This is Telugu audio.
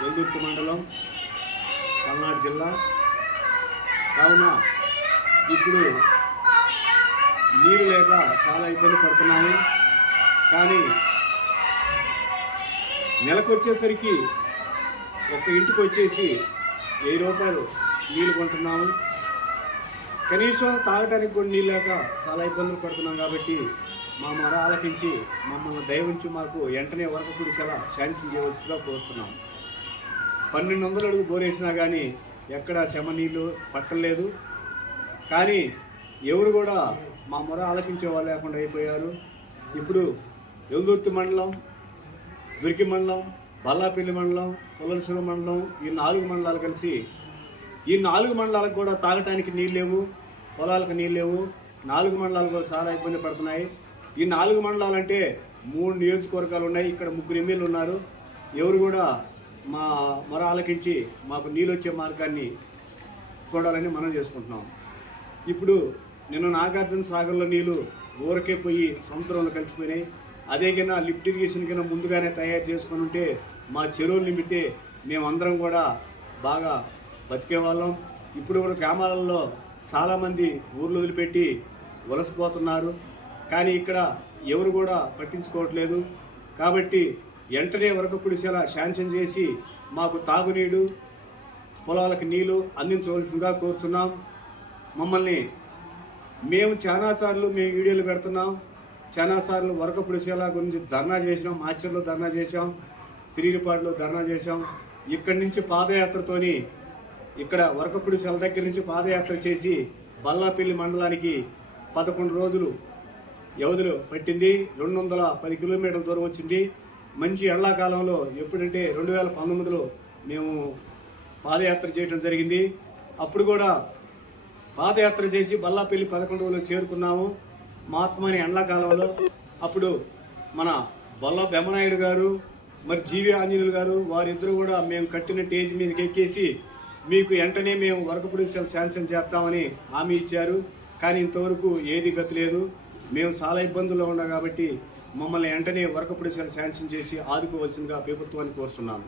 వెల్దుర్తి మండలం పల్నాడు జిల్లా. కావున ఇప్పుడు నీరు లేక చాలా ఇబ్బంది పడుతున్నాము కానీ నెలకు వచ్చేసరికి ఒక ఇంటికి వచ్చేసి వెయ్యి రూపాయలు నీళ్ళు కొంటున్నాము. కనీసం తాగడానికి కూడా నీళ్ళు లేక చాలా ఇబ్బందులు పడుతున్నాం కాబట్టి మా మొర ఆలకించి మమ్మల్ని దయవించి మాకు వెంటనే వరకు కుడిసేలా శాంక్షన్ చేయవలసిందిగా కోరుతున్నాం పన్నెండు వందల అడుగు బోరేసినా కానీ ఎక్కడ శమ నీళ్ళు పట్టలేదు కానీ ఎవరు కూడా మా మొర ఆలకించే వాళ్ళు లేకుండా అయిపోయారు. ఇప్పుడు ఎల్దుర్తి మండలం దుర్కి మండలం బల్లాపల్లి మండలం పులసూరు మండలం ఈ నాలుగు మండలాలు కలిసి ఈ నాలుగు మండలాలకు కూడా తాగటానికి నీళ్ళు లేవు. పొలాలకు నీళ్ళు లేవు. నాలుగు మండలాలు కూడా చాలా ఇబ్బంది పడుతున్నాయి. ఈ నాలుగు మండలాలు అంటే మూడు నియోజకవర్గాలు ఉన్నాయి. ఇక్కడ ముగ్గురు ఎమ్మెల్యేలు ఉన్నారు. ఎవరు కూడా మా మొర ఆలకించి మాకు నీళ్ళు వచ్చే మార్గాన్ని చూడాలని మనం చేసుకుంటున్నాం. ఇప్పుడు నిన్న నాగార్జున సాగర్లో నీళ్ళు ఊరకే పోయి సముద్రంలో కలిసిపోయినాయి. అదే లిఫ్ట్ ఇరిగేషన్ కింద ముందుగానే తయారు చేసుకొని ఉంటే మా చెరువులు నింపితే మేమందరం కూడా బాగా బతికేవాళ్ళం. ఇప్పుడు కూడా గ్రామాలలో చాలామంది ఊర్లు వదిలిపెట్టి వలసపోతున్నారు. కానీ ఇక్కడ ఎవరు కూడా పట్టించుకోవట్లేదు. కాబట్టి వెంటనే వరకు శాంక్షన్ చేసి మాకు తాగునీడు పొలాలకు నీళ్ళు అందించవలసిందిగా కోరుతున్నాం. మమ్మల్ని మేము చాలాసార్లు మేము వీడియోలు పెడుతున్నాం. చాలాసార్లు వరకపుడిసేలా గురించి ధర్నా చేసినాం. మాచర్లో ధర్నా చేశాం. శ్రీరిపాడులో ధర్నా చేశాం. ఇక్కడి నుంచి పాదయాత్రతోని ఇక్కడ వరకపుడి సెల దగ్గర నుంచి పాదయాత్ర చేసి బల్లాపల్లి మండలానికి పదకొండు రోజులు వ్యవధిలో పట్టింది. రెండు వందల పది కిలోమీటర్ల దూరం వచ్చింది. మంచి ఎండాకాలంలో ఎప్పుడంటే రెండు వేల పంతొమ్మిదిలో మేము పాదయాత్ర చేయడం జరిగింది. అప్పుడు కూడా పాదయాత్ర చేసి బల్లాపల్లి పదకొండు రోజులు చేరుకున్నాము. మహాత్మాని ఎండాకాలంలో అప్పుడు మన బల్ల బెమ్మనాయుడు గారు మరి జీవి ఆంజనేయులు గారు వారిద్దరూ కూడా మేము కట్టిన టేజ్ మీదకి ఎక్కేసి మీకు వెంటనే మేము వరకపుడి శాంక్షన్ చేస్తామని హామీ ఇచ్చారు. కానీ ఇంతవరకు ఏది గతి లేదు మేము చాలా ఇబ్బందుల్లో ఉన్నాం కాబట్టి మమ్మల్ని వెంటనే వరకపుడి శాంక్షన్ చేసి ఆదుకోవాల్సిందిగా ప్రభుత్వాన్ని కోరుతున్నాము